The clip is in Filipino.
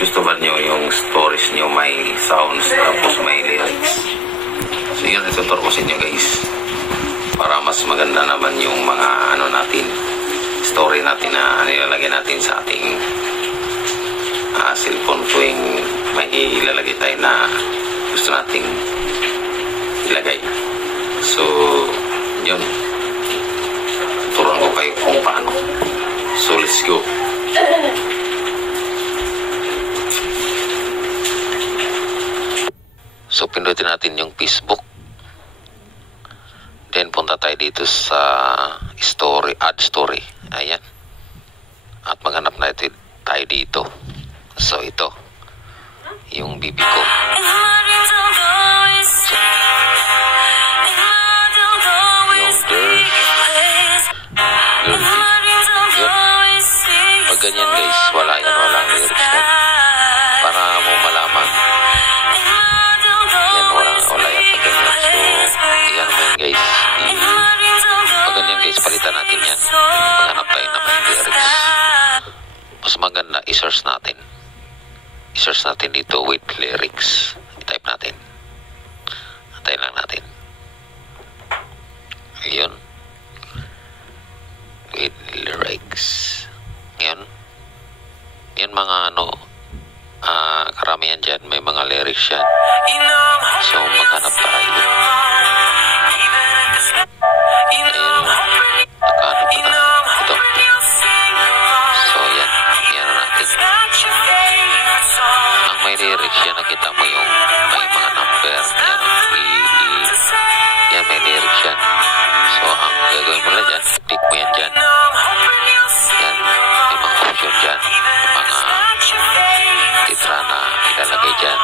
gusto ba nyo yung stories nyo may sounds tapos may lyrics? So yun, ituturo ko sa inyo guys. Para mas maganda naman yung mga ano natin, story natin na nilalagay natin sa ating cellphone tuwing may ilalagay tayo na gusto nating ilagay. So yun, turuan ko kayo kung paano. So let's go. So pindutin natin yung Facebook. Then punta tayo dito sa story, add story. Ayan. At maghanap na tayo dito. So ito yung bibi ko. Yung girl. Pag ganyan guys, wala yan, walang lyrics yan. Para mo malaman. Yan, wala yan pag ganyan. So, yan mo yan guys. Pag ganyan guys, palitan natin yan. Maghanap tayo na may lyrics. Mas maganda, i-search natin. I-search natin dito with lyrics. I-type natin. Antayin lang natin. Ayun. With lyrics. Yan. Yan mga ano, karamihan dyan, may mga lyrics yan. So, maghanap tayo. Ayun. Nakahanap na. Ito. So, yan. Yan natin. Ang may lyrics yan, nakita mo yung may mga number. Yan. Yan, may lyrics yan. So, ang gagawin mo na dyan, click mo yan dyan. Yan. May mga option dyan. Mga litra na ilalagay dyan.